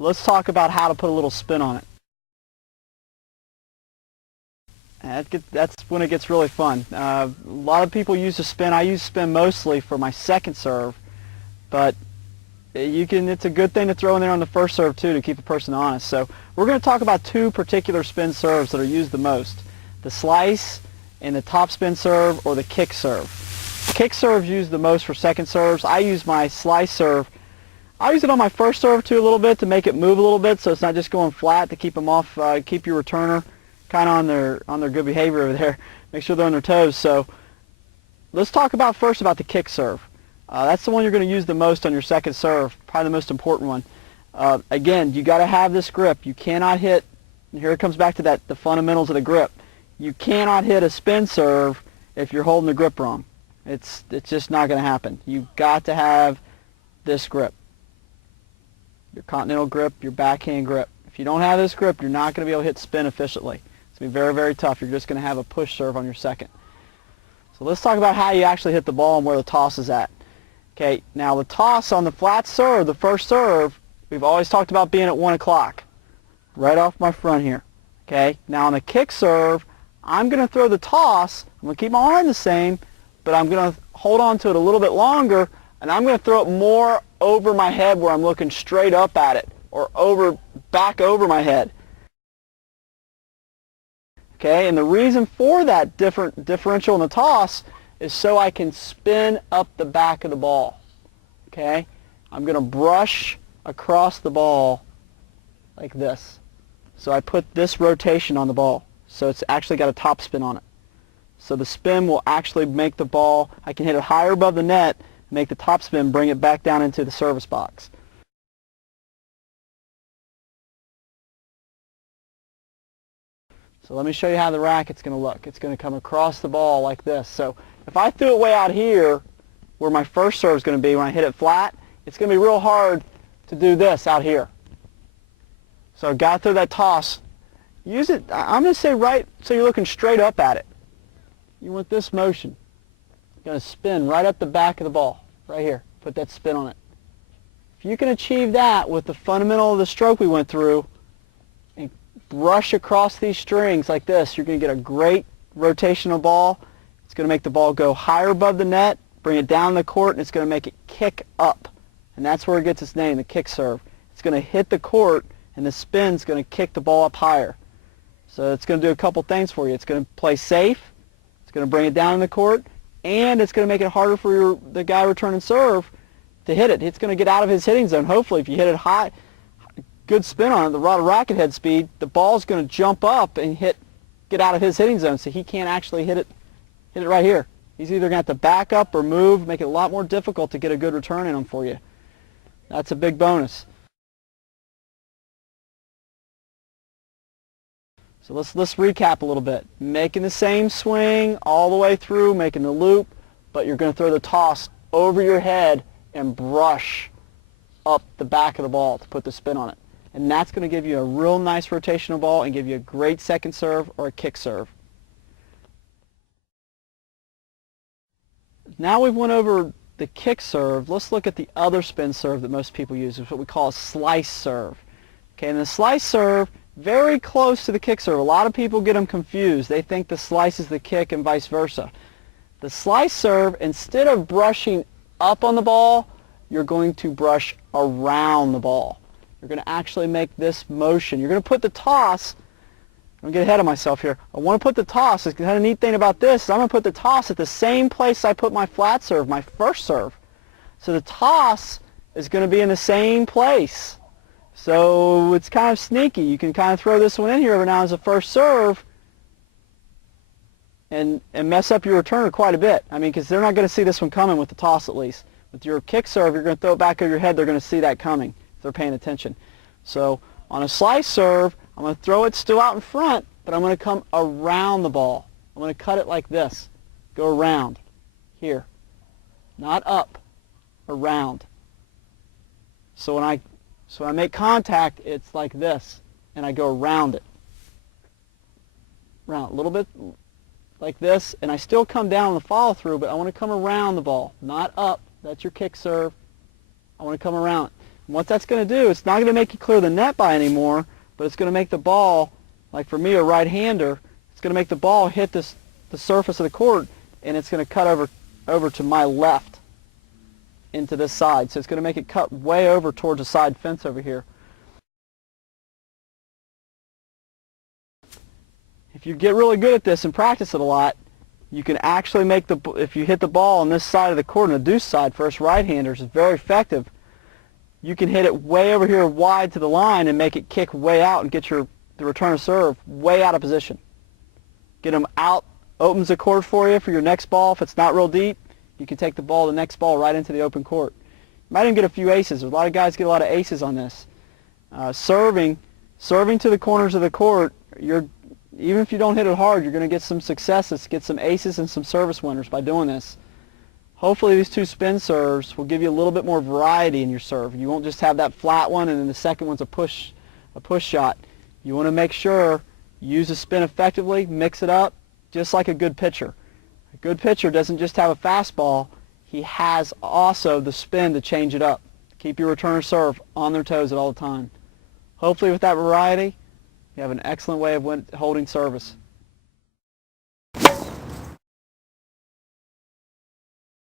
let's talk about how to put a little spin on it. That's when it gets really fun. A lot of people use a spin. I use spin mostly for my second serve, but it's a good thing to throw in there on the first serve too to keep a person honest. So we're going to talk about two particular spin serves that are used the most: the slice and the top spin serve, or the kick serve. Kick serve's used the most for second serves. I use my slice serve. I use it on my first serve too a little bit to make it move a little bit, so it's not just going flat, to keep them off, keep your returner kind of on their good behavior over there. Make sure they're on their toes. So let's talk first about the kick serve. That's the one you're going to use the most on your second serve, probably the most important one. Again, you got to have this grip. You cannot hit, and here it comes back to the fundamentals of the grip. You cannot hit a spin serve if you're holding the grip wrong. It's just not going to happen. You've got to have this grip, your continental grip, your backhand grip. If you don't have this grip, you're not going to be able to hit spin efficiently. It's going to be very, very tough. You're just going to have a push serve on your second. So let's talk about how you actually hit the ball and where the toss is at. Okay, now the toss on the flat serve, the first serve, we've always talked about being at 1 o'clock, right off my front here. Okay, now on the kick serve, I'm going to throw the toss. I'm going to keep my arm the same, but I'm going to hold on to it a little bit longer, and I'm going to throw it more over my head where I'm looking straight up at it, or back over my head. Okay, and the reason for that differential in the toss is so I can spin up the back of the ball. Okay, I'm going to brush across the ball like this. So I put this rotation on the ball, so it's actually got a top spin on it. So the spin will actually make the ball, I can hit it higher above the net, make the top spin, bring it back down into the service box. So let me show you how the racket's going to look. It's going to come across the ball like this. So if I threw it way out here, where my first serve is going to be when I hit it flat, it's going to be real hard to do this out here. So I've got to throw that toss. Use it, I'm going to say right, so you're looking straight up at it. You want this motion. You're going to spin right up the back of the ball, right here. Put that spin on it. If you can achieve that with the fundamental of the stroke we went through, and brush across these strings like this, you're going to get a great rotational ball. It's going to make the ball go higher above the net, bring it down the court, and it's going to make it kick up. And that's where it gets its name, the kick serve. It's going to hit the court, and the spin's going to kick the ball up higher. So it's going to do a couple things for you. It's going to play safe, it's going to bring it down in the court, and it's going to make it harder for the guy returning serve to hit it. It's going to get out of his hitting zone. Hopefully, if you hit it high, good spin on it, the racket head speed, the ball's going to jump up and get out of his hitting zone, so he can't actually hit it right here. He's either going to have to back up or move, make it a lot more difficult to get a good return in him for you. That's a big bonus. So let's recap a little bit. Making the same swing all the way through, making the loop, but you're going to throw the toss over your head and brush up the back of the ball to put the spin on it. And that's going to give you a real nice rotational ball and give you a great second serve or a kick serve. Now we've went over the kick serve, let's look at the other spin serve that most people use. It's what we call a slice serve. Okay, and the slice serve, very close to the kick serve. A lot of people get them confused. They think the slice is the kick and vice versa. The slice serve, instead of brushing up on the ball, you're going to brush around the ball. You're going to actually make this motion. You're going to put the toss, I'm going to get ahead of myself here. I want to put the toss, the kind of neat thing about this is I'm going to put the toss at the same place I put my flat serve, my first serve. So the toss is going to be in the same place. So it's kind of sneaky. You can kind of throw this one in here every now as a first serve and mess up your returner quite a bit. I mean, because they're not going to see this one coming with the toss at least. With your kick serve, you're going to throw it back over your head. They're going to see that coming if they're paying attention. So on a slice serve, I'm going to throw it still out in front, but I'm going to come around the ball. I'm going to cut it like this. Go around. Here. Not up. Around. So when I make contact, it's like this, and I go around it. Around a little bit like this, and I still come down on the follow-through, but I want to come around the ball, not up. That's your kick serve. I want to come around it. And what that's going to do, it's not going to make you clear the net by anymore, but it's going to make the ball, like for me, a right-hander, it's going to make the ball hit the surface of the court, and it's going to cut over to my left into this side. So it's going to make it cut way over towards the side fence over here. If you get really good at this and practice it a lot, you can actually make if you hit the ball on this side of the court, on the deuce side for us right-handers, it's very effective. You can hit it way over here wide to the line and make it kick way out and get the return of serve way out of position. Get them out, opens the court for you for your next ball. If it's not real deep, you can take the next ball right into the open court. You might even get a few aces. A lot of guys get a lot of aces on this. Serving to the corners of the court, even if you don't hit it hard, you're going to get some successes, get some aces and some service winners by doing this. Hopefully these two spin serves will give you a little bit more variety in your serve. You won't just have that flat one and then the second one's a push shot. You want to make sure you use the spin effectively, mix it up, just like a good pitcher. A good pitcher doesn't just have a fastball, he has also the spin to change it up. Keep your returner serve on their toes at all the time. Hopefully with that variety, you have an excellent way of holding service.